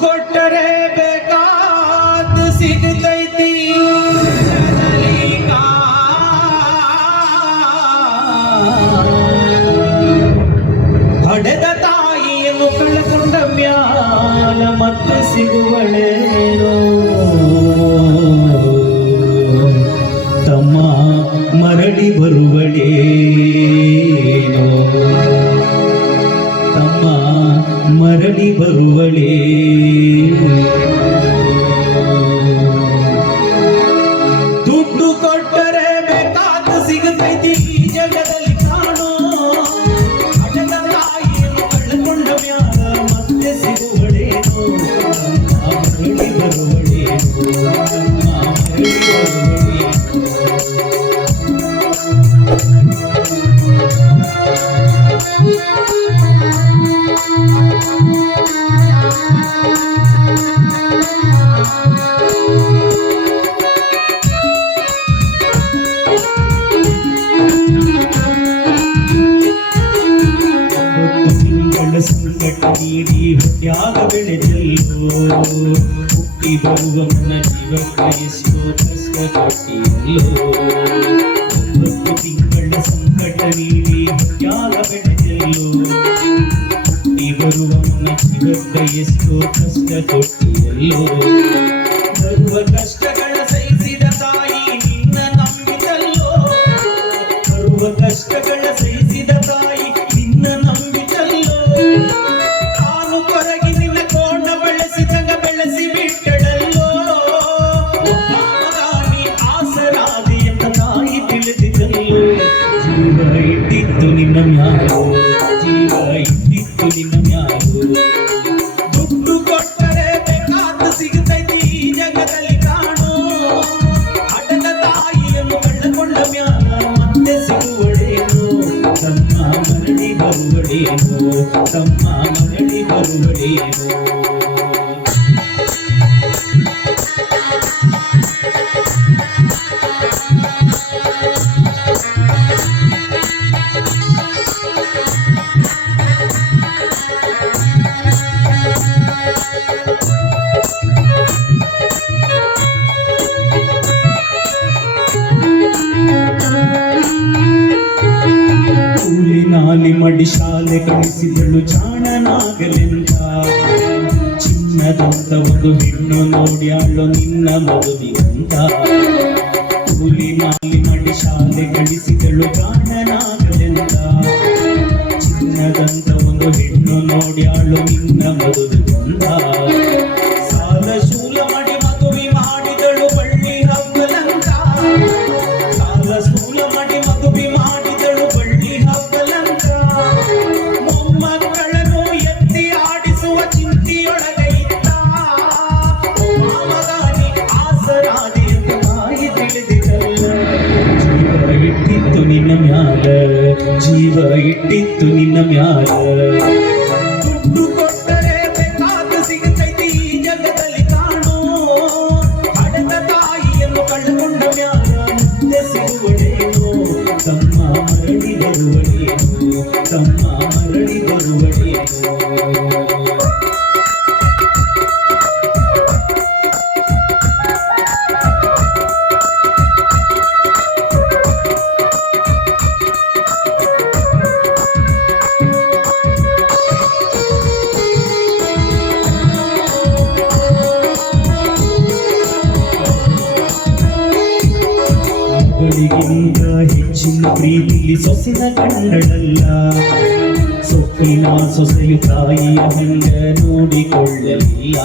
ಕೊಟ್ಟರೆ ಬೇಕಾದ ಸಿಗತೈತಿ. ಹಡೆದ ತಾಯಿಯನ್ನು ಕಳೆದುಕೊಂಡ ಮ್ಯಾಲ ಮತ್ತೆ ಸಿಗುವಳೇನೋ ತಿಂಗಳ ಸಂಕಟ ನೀಡಿ ಹೊಟ್ಯಾಗ ಬೆಳೆದಲ್ಲೋ ಹುಟ್ಟಿ ಬರುವ ನನ್ನ ಜೀವಕ್ಕೆ ಎಷ್ಟೋ ಕಷ್ಟ ಪಟ್ಟಿಲ್ಲೋ ಹೊತ್ತು ತಿಂಗಳ ಸಂಕಟ ನೀಡಿ ಹೊಟ್ಯಾಗ ಬೆಳೆದಲ್ಲೋ ಹುಟ್ಟಿ ಬರುವ ನನ್ನ ಜೀವಕ್ಕೆ ಎಷ್ಟೋ ಕಷ್ಟ ಕೊಟ್ಟಿಯಲ್ಲೋ ಬರುವ ಮರಳಿ ಬರುವಳೇನೋ ತಮ್ಮ ಮರಳಿ ಬರುವಳೇನೋ ಕೂಲಿ ನಾಲಿ ಮಡಿ ಶಾಲೆ ಕಳಿಸಿದಳು ಜಾಣನಾಗಲೆಂತ. ಚಿನ್ನದಂತ ಒಂದು ಹೆಣ್ಣು ನೋಡ್ಯಾಳು ನಿನ್ನ ಮಗುವಿಗಂತ. ಕೂಲಿ ನಾಲಿ ಮಡಿ ಶಾಲೆ ಕಳಿಸಿದಳು ಜಾಣನಾಗಲೆಂದ ಚಿನ್ನದಂತ ಒಂದು ಹೆಣ್ಣು ನೋಡ್ಯಾಳು ನಿನ್ನ ಮಗುವಿಗಂತ. ಜೀವ ಇಟ್ಟಿತ್ತು ನಿನ್ನ ಮ್ಯಾಲ ಮಗಳಿಗಿಂತ ಹೆಚ್ಚಿನ ಪ್ರೀತಿಲಿ ಸೊಸಿನ ಕಂಡಳಲ್ಲ ಸೊಪ್ಪಿನ ಸೊಸೆಯು ತಾಯಿಯ ಹಂಗ ನೋಡಿಕೊಳ್ಳಲಿಲ್ಲ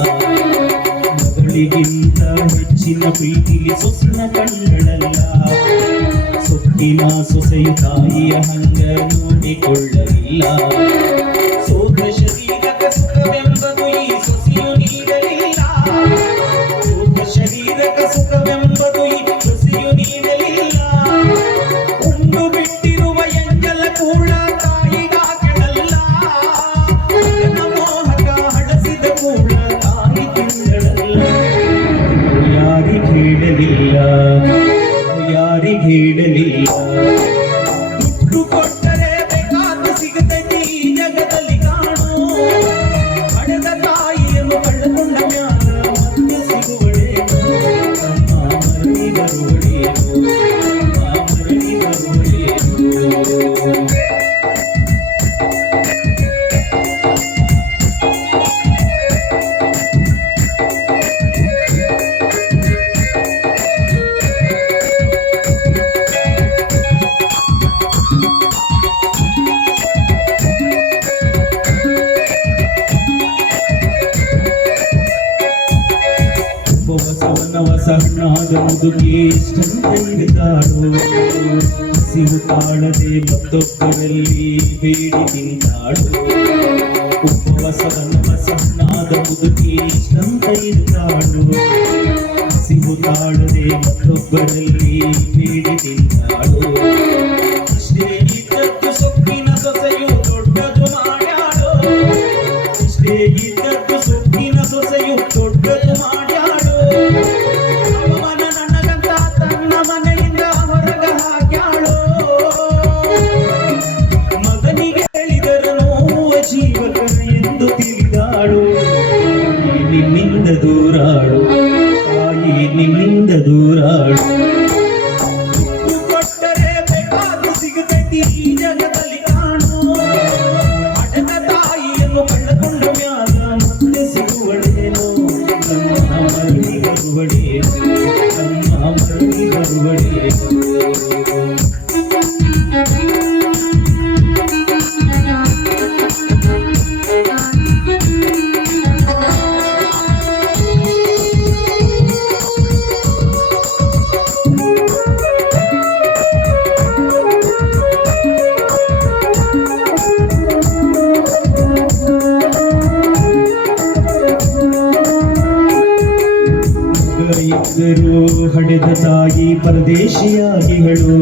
ಮಗಳಿಗಿಂತ ಹೆಚ್ಚಿನ ಪ್ರೀತಿಲಿ ಸೊಸಿನ ಕಂಡಳಲ್ಲ ಸೊಪ್ಪಿನ ಸೊಸೆಯು ತಾಯಿಯ ಹಂಗ ನೋಡಿಕೊಳ್ಳಲಿಲ್ಲ ದುಡಿಯೇ ಚಂದೆಂದಾಡು ಹಸಿರು ಕಾಣದೆ ಮತ್ತೊಬ್ಬರಲ್ಲಿ ಬೇಡಿ ನಿಂತಾಡು ಉಪವಾಸದ ನಮಸನ್ನಾದ ಮುದುಕಿ ಚಂದೆಂದಾಡು ಹಸಿರು ಕಾಣದೆ ಮತ್ತೊಬ್ಬರಲ್ಲಿ ಬೇಡಿ ನಿಂತಾಡು கள்ளக்குன்றம் யார் ಇದ್ದರು ಹಡೆದ ತಾಯಿ ಪರದೇಶಿಯಾಗಿ ಹೇಳು.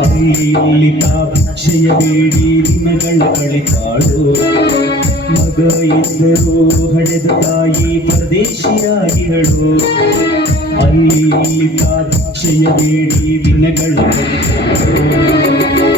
ಅಲ್ಲಿ ತಾಕ್ಷಯ ಬೇಡಿ ದಿನಗಳ ಕಳೆದಾಡು ಮಗ ಇದ್ದರು ಹಡೆದ ತಾಯಿ ಪರದೇಶಿಯಾಗಿ ಹೇಳು. ಅಲ್ಲಿ ಇಲ್ಲಿ ಬೇಡಿ ದಿನಗಳ ಕಳೆದಾಡು